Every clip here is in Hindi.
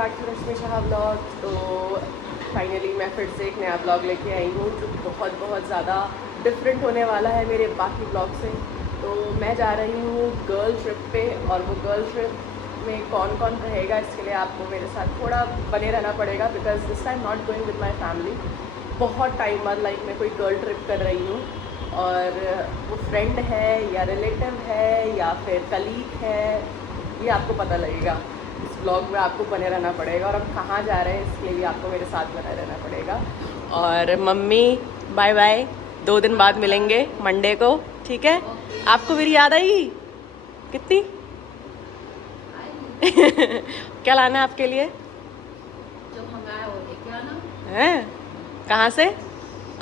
Back to Rashmi Shah vlog. तो फाइनली मैं फिर से एक नया ब्लॉग लेके आई हूँ जो बहुत ज़्यादा डिफरेंट होने वाला है मेरे बाकी ब्लॉग से। तो मैं जा रही हूँ गर्ल ट्रिप पे, और वो गर्ल ट्रिप में कौन कौन रहेगा इसके लिए आपको मेरे साथ थोड़ा बने रहना पड़ेगा, because this time not going with my family. बहुत टाइम बाद लाइक मैं कोई गर्ल ट्रिप कर रही हूँ, और वो फ्रेंड है या रिलेटिव है या फिर कलीग है, ये आपको पता लगेगा इस ब्लॉग में। आपको बने रहना पड़ेगा, और हम कहाँ जा रहे हैं इसके लिए भी आपको मेरे साथ बने रहना पड़ेगा। और मम्मी बाय बाय, 2 दिन बाद मिलेंगे मंडे को, ठीक है? आपको मेरी याद आई कितनी? क्या लाना है आपके लिए? जो मंगाया वो लेके आना हैं? कहाँ से?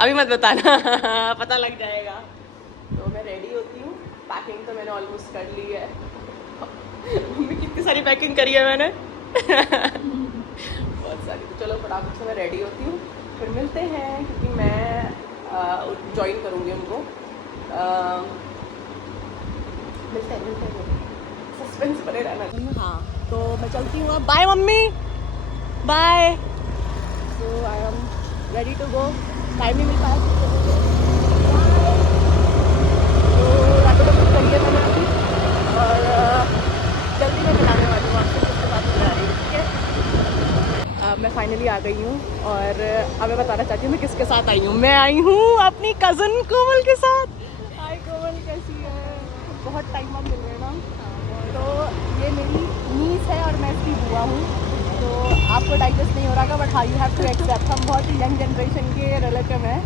अभी मत बताना पता लग जाएगा। तो मैं रेडी होती हूँ, पैकिंग तो मैंने ऑलमोस्ट कर ली है। मम्मी कितनी सारी पैकिंग करी है मैंने बहुत सारी। तो चलो फटाफट से मैं रेडी होती हूँ, फिर मिलते हैं, क्योंकि मैं ज्वाइन करूँगी उनको। मिलते हैं सस्पेंस बने रहना। हाँ तो मैं चलती हूँ अब। Bye mummy, bye. So I am ready to go. Time नहीं मिल पाया तो रैपिडो बुक करिए मैंने अभी, और जल्दी मैं मिलाने वाली हूँ आपसे, किसके साथ मिला रही हूँ, ठीक है? मैं फाइनली आ गई हूँ, और अब मैं बताना चाहती हूँ मैं किसके साथ आई हूँ। मैं आई हूँ अपनी कज़न कोमल के साथ। हाय कोमल, कैसी है? बहुत टाइम बाद मिल रहे ना। तो ये मेरी नीस है और मैं इसकी बुआ हूँ। तो आपको डाइजेस्ट नहीं हो रहा बट हाँ, यू हैव टू एक्सेप्ट, हम बहुत ही यंग जनरेशन के रिलेटिव हैं।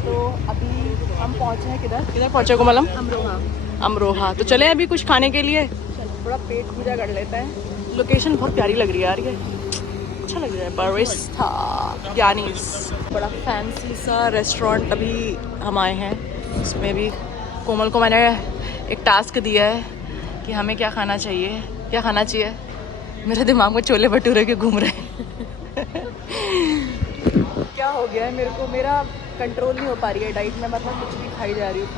तो अभी हम पहुँचे हैं किधर पहुँचे कोमल? हम अमरोहा। तो चले अभी कुछ खाने के लिए, थोड़ा पेट पूजा कर लेते हैं। लोकेशन बहुत प्यारी लग रही है यार, ये अच्छा लग रहा है। बारिस्टा यानीस, बड़ा फैंसी सा रेस्टोरेंट अभी हम आए हैं। इसमें भी कोमल को मैंने एक टास्क दिया है कि हमें क्या खाना चाहिए। मेरे दिमाग में छोले भटूरे के घूम रहे हैं क्या हो गया है मेरे को, मेरा कंट्रोल नहीं हो पा रही है डाइट में, मतलब कुछ भी खाई जा रही हूँ।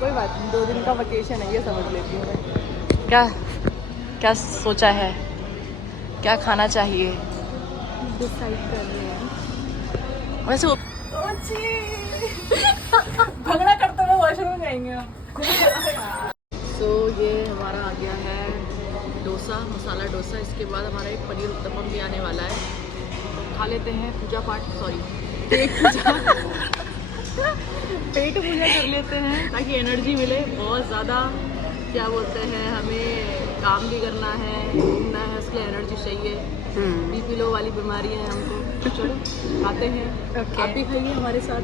कोई बात नहीं, 2 दिन का वेकेशन है, ये समझ लेती हूँ मैं। क्या सोचा है, क्या खाना चाहिए? डिसाइड कर रहे हैं वैसे। झगड़ा करते हुए वॉशरूम जाएंगे हम। तो ये हमारा आ गया है डोसा, मसाला डोसा। इसके बाद हमारा एक पनीर उत्तपम भी आने वाला है। खा लेते हैं, पेट पूजा कर लेते हैं ताकि एनर्जी मिले। बहुत ज़्यादा क्या बोलते हैं, हमें काम भी करना है, घूमना है, इसलिए एनर्जी चाहिए। बीपी लो वाली बीमारी है हमको। चलो खाते हैं, आप भी खाइए हमारे साथ।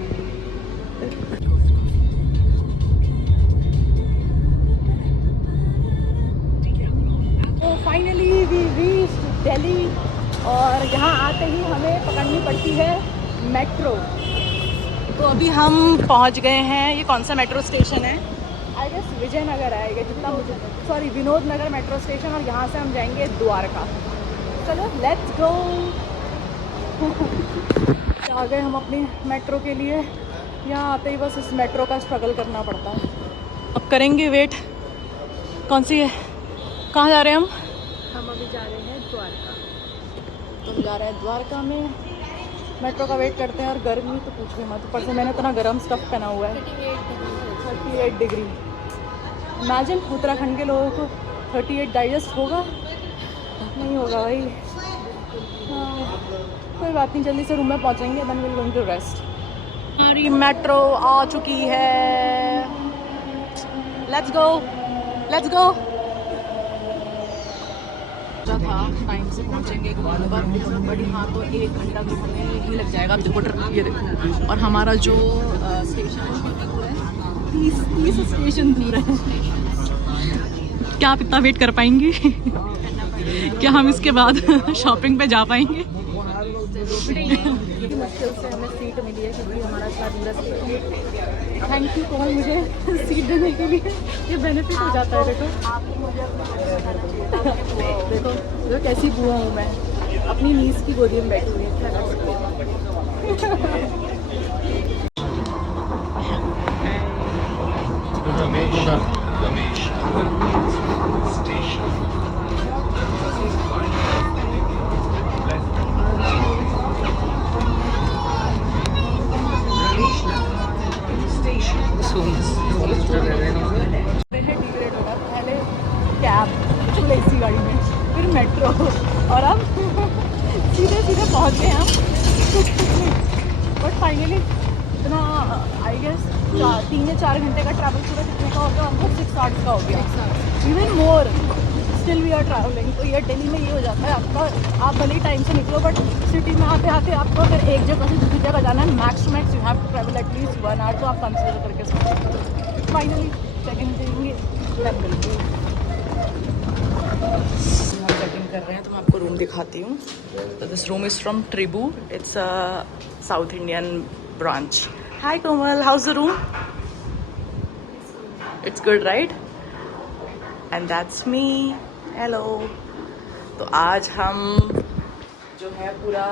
तो फाइनली वी रीच्ड दिल्ली, और यहाँ आते ही हमें पकड़नी पड़ती है मेट्रो। तो अभी हम पहुँच गए हैं। ये कौन सा मेट्रो स्टेशन है? आई गेस विजयनगर आएगा, जितना मुझे, सॉरी विनोद नगर मेट्रो स्टेशन, और यहाँ से हम जाएंगे द्वारका। चलो लेट्स गो। आ गए हम अपनी मेट्रो के लिए। यहाँ आते ही बस इस मेट्रो का स्ट्रगल करना पड़ता है। अब करेंगे वेट। कौन सी है, कहाँ जा रहे हैं हम अभी जा रहे हैं द्वारका। तो जा रहे हैं द्वारका में, मेट्रो का वेट करते हैं। और गर्मी तो पूछिए मत, ऊपर से मैंने इतना गर्म स्टफ पहना हुआ है। 38 डिग्री। इमेजिन उत्तराखंड के लोगों को 38 डाइजेस्ट होगा? नहीं होगा भाई। हाँ, कोई बात नहीं, जल्दी से रूम में पहुंचेंगे, then will going to rest. हमारी मेट्रो आ चुकी है, लेट्स गो। था टाइम से पहुंचेंगे घूमने पर, बट यहाँ तो 1 घंटा घूमने ही लग जाएगा। अब देखो ये देखो, और हमारा जो स्टेशन है वो है 30 स्टेशन दूर है। क्या आप इतना वेट कर पाएंगे? क्या हम इसके बाद शॉपिंग पे जा पाएंगे? मुश्किल से हमें सीट मिली है क्योंकि हमारा इतना दूर। थैंक यू कोमल मुझे सीट देने के लिए, ये बेनिफिट हो जाता है। देखो कैसी बुआ हूँ मैं, अपनी नीस की गोदी में बैठी हुई है। क्या कर सकते हैं। और अब सीधे सीधे पहुंच गए हम। बट फाइनली इतना आई गेस 3 या 4 घंटे का ट्रैवल पूरा कितने का हो गया, हमको 6 आवर्स का हो गया, even more. Still we are travelling. तो ये दिल्ली में ये हो जाता है आपका, आप भले ही टाइम से निकलो बट सिटी में आते आते आपको अगर एक जगह से दूसरी जगह जाना है max to max you have to travel at least 1 hour, तो आप कंसिडर करके सकते हो। फाइनली चेक इन करेंगे, देन मिलते हैं। हम चेक इन कर रहे हैं तो मैं आपको रूम दिखाती हूँ। तो this room is from Treebo, it's a South Indian branch. Hi Komal, how's the room? It's good right? And that's me, hello. तो आज हम जो है पूरा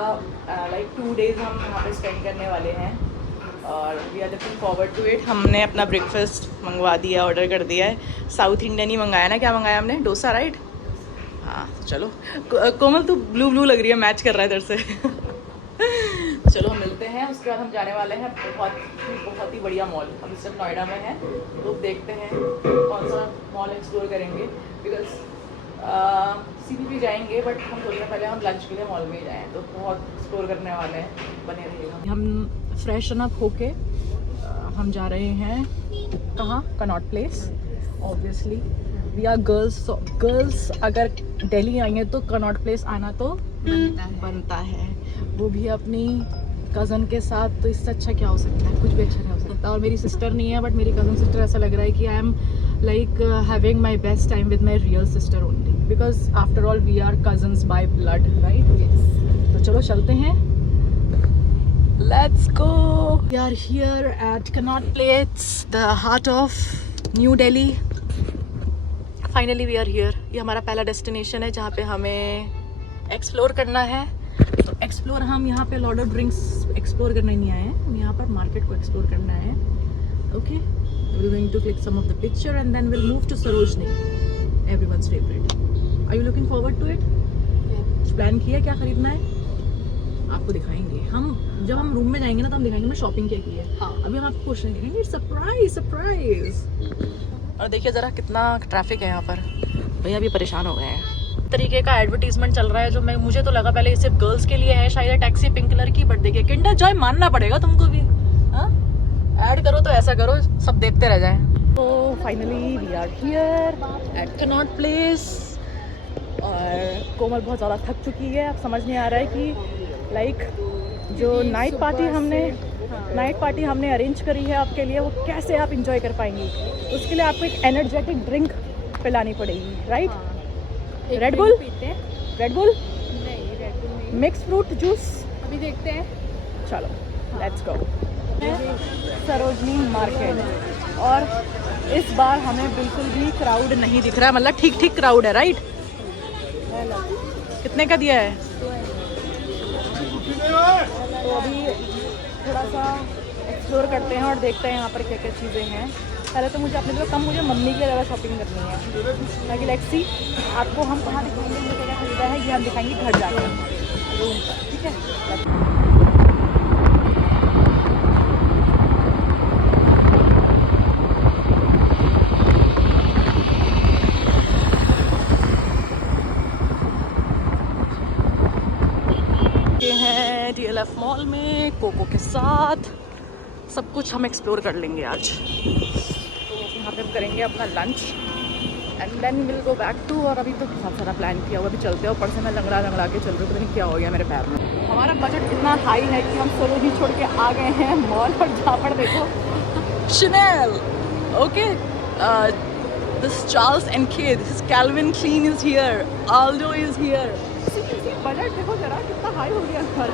लाइक 2 days हम यहाँ पे स्पेंड करने वाले हैं और we are looking forward to it. हमने अपना ब्रेकफास्ट मंगवा दिया, ऑर्डर कर दिया है। साउथ इंडियन ही मंगाया ना, क्या मंगाया हमने? डोसा राइट? हाँ चलो। कोमल तू ब्लू ब्लू लग रही है, मैच कर रहा है इधर से। चलो हम मिलते हैं। उसके बाद हम जाने वाले हैं बहुत ही बढ़िया मॉल। हम इस समय नोएडा में हैं तो देखते हैं कौन सा मॉल एक्सप्लोर करेंगे। बिकॉज CBP जाएंगे बट हम सोच रहे हैं पहले हम लंच के लिए मॉल में ही जाएँ, तो बहुत एक्सप्लोर करने वाले हैं, बने रहिएगा। हम फ्रेशन अप होके हम जा रहे हैं कहाँ? Connaught Place. Obviously we are girls, girls अगर दिल्ली आई हैं तो कनॉट प्लेस आना तो बनता है, वो भी अपनी कज़न के साथ। तो इससे अच्छा क्या हो सकता है? कुछ भी अच्छा नहीं हो सकता। और मेरी सिस्टर नहीं है बट मेरी कज़न सिस्टर, ऐसा लग रहा है कि I am like having my best time with my real sister only, because after all we are cousins by blood right? तो चलो चलते हैं, let's go. We are here at Connaught Place, the heart of New Delhi. Finally we are here. ये हमारा पहला डेस्टिनेशन है जहाँ पे हमें एक्सप्लोर करना है। तो एक्सप्लोर, हम यहाँ पे लॉर्ड ऑफ ड्रिंक्स एक्सप्लोर करने नहीं आए हैं, हम यहाँ पर मार्केट को एक्सप्लोर करना है। Okay, we're going to click some of the picture and then we'll move to Sarojini, everyone's favorite. Are you looking forward to it? कुछ प्लान किया क्या खरीदना है? आपको दिखाएंगे हम जब हम रूम में जाएंगे ना, तो हम दिखाएंगे मैं शॉपिंग क्या की है। हाँ। अभी हम आपको क्वेश्चन करेंगे, सरप्राइज। और देखिए ज़रा कितना ट्रैफिक है यहाँ पर, भैया भी परेशान हो गए हैं। तरीके का एडवर्टीजमेंट चल रहा है जो मुझे तो लगा पहले सिर्फ गर्ल्स के लिए है शायद, टैक्सी पिंक कलर की, बट देखिए किंडर जॉय मानना पड़ेगा तुमको भी। हाँ, ऐड करो तो ऐसा करो सब देखते रह जाएं। तो finally we are here at Connaught Place और कोमल बहुत ज़्यादा थक चुकी है। अब समझ नहीं आ रहा है कि लाइक जो नाइट पार्टी हमने अरेंज करी है आपके लिए, वो कैसे आप इंजॉय कर पाएंगी। उसके लिए आपको एक एनर्जेटिक ड्रिंक पिलानी पड़ेगी राइट? रेड बुल पीते हैं? रेड बुल नहीं, मिक्स फ्रूट जूस अभी देखते हैं। चलो लेट्स गो। सरोजनी मार्केट, और इस बार हमें बिल्कुल भी क्राउड नहीं दिख रहा है, मतलब ठीक ठीक क्राउड है राइट? कितने का दिया है? तो अभी थोड़ा सा एक्सप्लोर करते हैं और देखते हैं यहाँ पर क्या क्या चीज़ें हैं। पहले तो मुझे अपने लिए कम, मुझे मम्मी की ज़्यादा शॉपिंग करनी है, ताकि लेट्स सी आपको हम कहाँ दिखाएंगे, मुझे क्या खरीदा है ये हम दिखाएंगे घर जाकर रूम पर, ठीक है? हैं DLF मॉल में कोको के साथ, सब कुछ हम एक्सप्लोर कर लेंगे आज। तो यहाँ पे हम करेंगे अपना lunch and then will go back to. और अभी तो बहुत सारा प्लान किया हुआ, अभी चलते हैं। ऊपर से मैं लंगड़ा के चल रही हूँ, पता नहीं क्या हो गया मेरे पैर में। हमारा बजट इतना हाई है कि हम सरोजनी छोड़ के आ गए हैं मॉल, और जहाँ पर देखो Chanel, okay, this Charles & Kay, this is Calvin Klein is here, Aldo is here. Budget देखो जरा कितना हाई हो गया हमारा,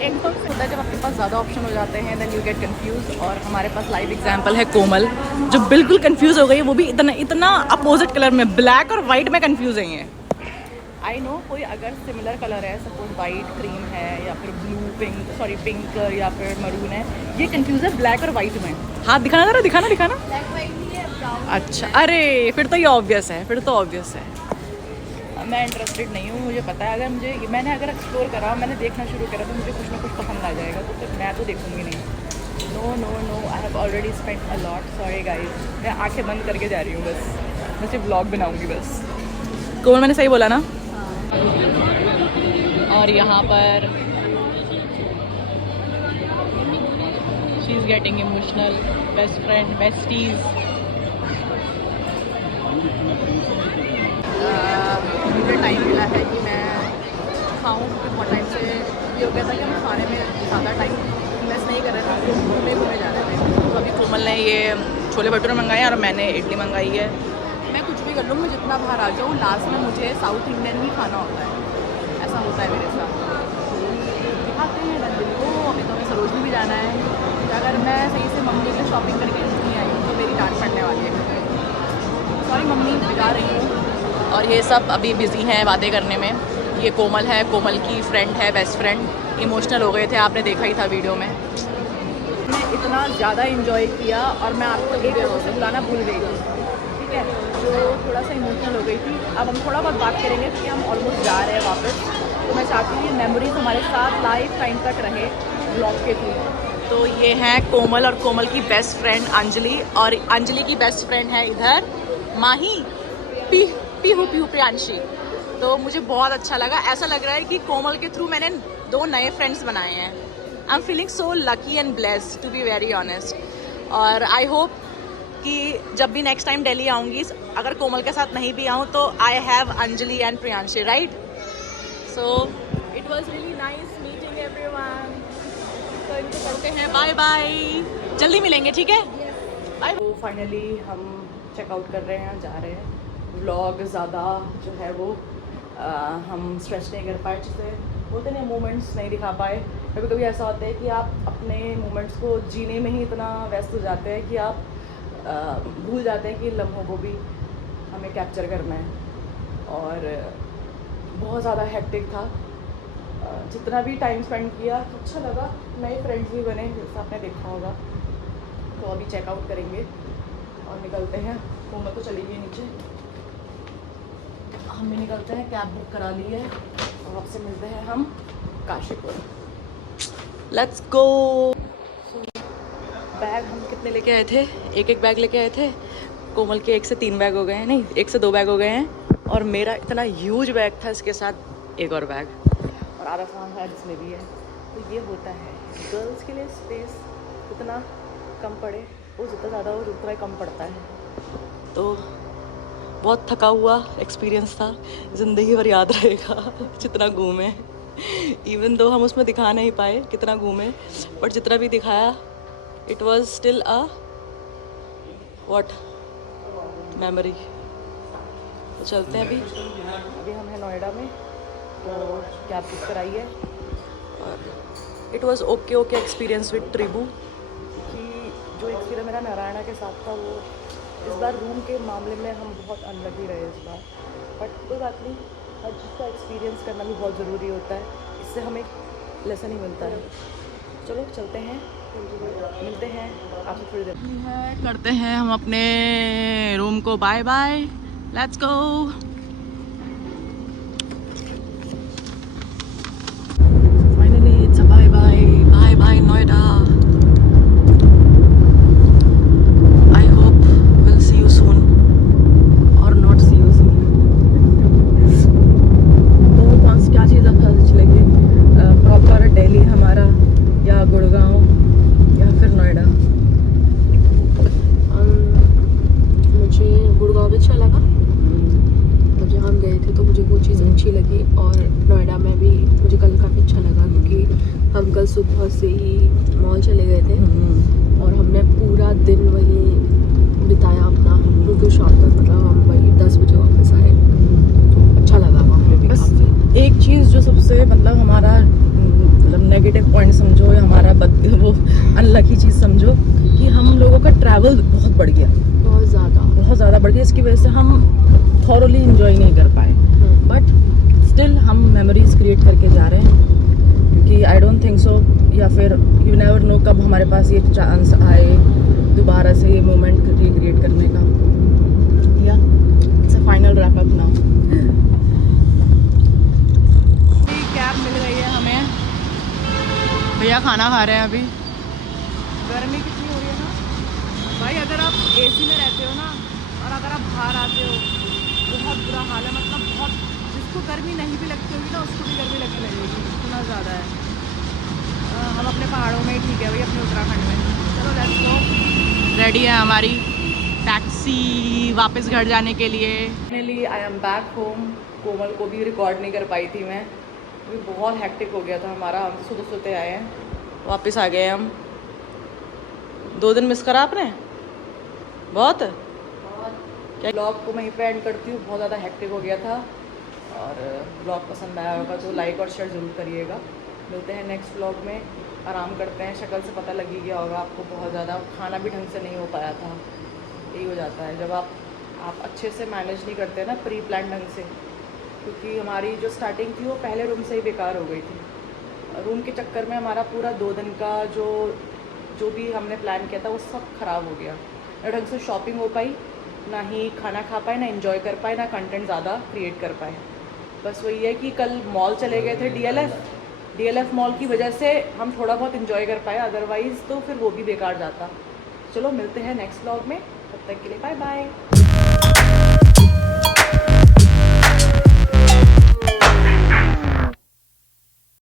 एकदम होता है जब आपके पास ज़्यादा ऑप्शन हो जाते हैं, देन यू गेट कंफ्यूज। और हमारे पास लाइव एग्जांपल है कोमल, जो बिल्कुल कंफ्यूज हो गई है, वो भी इतना अपोजिट कलर में, ब्लैक और वाइट में कंफ्यूज है ये। आई नो कोई अगर सिमिलर कलर है, सपोज वाइट क्रीम है या फिर पिंक या फिर मरून है, ये कंफ्यूज है ब्लैक और वाइट में। हाथ दिखाना जरा, दिखाना। अच्छा, अरे फिर तो ये ऑब्वियस है, मैं इंटरेस्टेड नहीं हूँ। मुझे पता है मैंने अगर एक्सप्लोर करा, मैंने देखना शुरू करा, तो मुझे कुछ ना कुछ पसंद आ जाएगा, तो फिर मैं तो देखूँगी नहीं। No, I have already spent a lot, sorry guys. मैं आंखें बंद करके जा रही हूँ बस, मैं सिर्फ व्लॉग बनाऊँगी बस। कोमल मैंने सही बोला ना? और यहाँ पर she is getting emotional, best friend, besties. मुझे टाइम मिला है कि मैं खाऊँ, क्योंकि बहुत टाइम से ये हो गया था कि हम खाने में ज़्यादा टाइम इन्वेस्ट नहीं कर रहे थे, तो घूमने जा रहे थे। तो अभी कोमल ने ये छोले भटूरे मंगाए और मैंने इडली मंगाई है। मैं कुछ भी कर लूँ, मैं जितना बाहर आ जाऊँ, लास्ट में मुझे साउथ इंडियन ही खाना होता है। ऐसा होता है मेरे साथ। दिखाते हैं दिल्ली को। अभी तो हमें सरोजनी भी जाना है। अगर मैं सही से मम्मी से शॉपिंग करके नहीं आई तो मेरी डांट पड़ने वाली है। सॉरी मम्मी, बिगा रही हूँ। और ये सब अभी बिज़ी हैं बातें करने में। ये कोमल है, कोमल की फ्रेंड है, बेस्ट फ्रेंड। इमोशनल हो गए थे, आपने देखा ही था वीडियो में। मैं इतना ज़्यादा इन्जॉय किया और मैं आपको एक जगह से बुलाना भूल गई थी, ठीक है, जो थोड़ा सा इमोशनल हो गई थी। अब हम थोड़ा बहुत बात करेंगे क्योंकि हम ऑलमोस्ट जा रहे हैं वापस। तो मैं चाहती हूँ ये मेमोरीज हमारे साथ लाइफ टाइम तक रहे ब्लॉग के थ्रू। तो ये हैं कोमल और कोमल की बेस्ट फ्रेंड अंजलि, और अंजलि की बेस्ट फ्रेंड है इधर माही, पीहू प्रियांशी। तो मुझे बहुत अच्छा लगा। ऐसा लग रहा है कि कोमल के थ्रू मैंने 2 नए फ्रेंड्स बनाए हैं। I am feeling so lucky and blessed to be very honest. और आई होप कि जब भी नेक्स्ट टाइम दिल्ली आऊँगी, अगर कोमल के साथ नहीं भी आऊँ तो I have Anjali and Priyanshi, right? So it was really nice meeting everyone. तो इनको करते हैं बाय बाय, जल्दी मिलेंगे, ठीक है? बाय। तो फाइनली हम चेकआउट कर रहे हैं, जा रहे हैं। व्लॉग ज़्यादा जो है वो हम स्ट्रेच नहीं कर पाए, जिससे बोलते नहीं मोमेंट्स नहीं दिखा पाए। कभी कभी ऐसा होता है कि आप अपने मोमेंट्स को जीने में ही इतना व्यस्त हो जाते हैं कि आप भूल जाते हैं कि लम्हों को भी हमें कैप्चर करना है। और बहुत ज़्यादा हेक्टिक था। जितना भी टाइम स्पेंड किया अच्छा लगा, नए फ्रेंड्स भी बने, जैसा आपने देखा होगा। तो अभी चेकआउट करेंगे और निकलते हैं। कोमल तो चली गई नीचे, हम भी निकलते हैं। कैब बुक करा ली है और आपसे मिलते हैं हम काशीपुर। Let's go. बैग हम कितने लेके आए थे? एक बैग लेके आए थे। कोमल के 1 से 3 बैग हो गए हैं, नहीं 1 से 2 बैग हो गए हैं। और मेरा इतना ह्यूज बैग था, इसके साथ एक और बैग और आधा सामान है जिसमें भी है। तो ये होता है गर्ल्स के लिए स्पेस उतना कम पड़े, वो जितना ज़्यादा हो उतना ही कम पड़ता है। तो बहुत थका हुआ एक्सपीरियंस था, ज़िंदगी भर याद रहेगा जितना घूमे। इवन दो हम उसमें दिखा नहीं पाए कितना घूमे, बट जितना भी दिखाया it was still a what memory. तो चलते हैं अभी हम हैं नोएडा में, तो कैब बुक कराई है। और it was okay experience with Treebo. कि जो एक्सपीरियंस मेरा नारायणा के साथ था, वो इस बार रूम के मामले में हम बहुत अनलकी रहे इस बार। बट कोई बात नहीं, हर चीज़ का एक्सपीरियंस करना भी बहुत ज़रूरी होता है, इससे हमें लेसन ही मिलता है। चलो चलते हैं, मिलते हैं आपसे थोड़ी देर। करते हैं हम अपने रूम को bye bye. Let's go. Finally it's a bye bye, bye bye Noida. सुबह से ही मॉल चले गए थे और हमने पूरा दिन वहीं बिताया अपना, बिल्कुल शाम तक। मतलब हम वही 10 बजे वापस आए। तो अच्छा लगा वहाँ पे भी। बस एक चीज़ जो सबसे मतलब हमारा मतलब नेगेटिव पॉइंट समझो या हमारा वो अनलकी चीज़ समझो कि हम लोगों का ट्रैवल बहुत बढ़ गया, बहुत ज़्यादा बढ़ गया। इसकी वजह से हम थॉरोली इंजॉय नहीं कर पाए, बट स्टिल हम मेमोरीज क्रिएट करके जा रहे हैं। कि आई डोंट थिंक सो, या फिर यू नेवर नो कब हमारे पास ये चांस आए दोबारा से ये मोमेंट रिक्रिएट करने का। या it's a final wrap up now. Cab मिल गई है हमें, भैया खाना खा रहे हैं अभी। गर्मी कितनी हो रही है ना भाई। अगर आप एसी में रहते हो ना और अगर आप बाहर आते हो, बहुत बुरा हाल है। मतलब बहुत, जिसको गर्मी नहीं भी लगती होगी ना उसको भी गर्मी लगने लगेगी। अपने पहाड़ों में ही ठीक है भाई, अपने उत्तराखंड में। चलो लेट्स गो। रेडी है हमारी टैक्सी वापस घर जाने के लिए। Finally I am back home. Komal को भी रिकॉर्ड नहीं कर पाई थी मैं, अभी बहुत हेक्टिक हो गया था हमारा, हम सोते सोते आए हैं, वापस आ गए हम। 2 दिन मिस करा आपने बहुत क्या? ब्लॉग को मैं यहीं पे एंड करती हूँ, बहुत ज़्यादा हेक्टिक हो गया था। और ब्लॉग पसंद आया होगा तो लाइक और शेयर ज़रूर करिएगा। मिलते हैं नेक्स्ट ब्लॉग में, आराम करते हैं। शक्ल से पता लग ही गया होगा आपको, बहुत ज़्यादा खाना भी ढंग से नहीं हो पाया था। यही हो जाता है जब आप अच्छे से मैनेज नहीं करते ना प्री प्लान ढंग से, क्योंकि हमारी जो स्टार्टिंग थी वो पहले रूम से ही बेकार हो गई थी। रूम के चक्कर में हमारा पूरा 2 दिन का जो भी हमने प्लान किया था वो सब ख़राब हो गया। ना ढंग से शॉपिंग हो पाई, ना ही खाना खा पाए, ना एंजॉय कर पाए, ना कंटेंट ज़्यादा क्रिएट कर पाए। बस वही है कि कल मॉल चले गए थे, डीएलएफ मॉल की वजह से हम थोड़ा बहुत एंजॉय कर पाए, अदरवाइज़ तो फिर वो भी बेकार जाता। चलो मिलते हैं नेक्स्ट व्लॉग में, तब तक के लिए बाय बाय।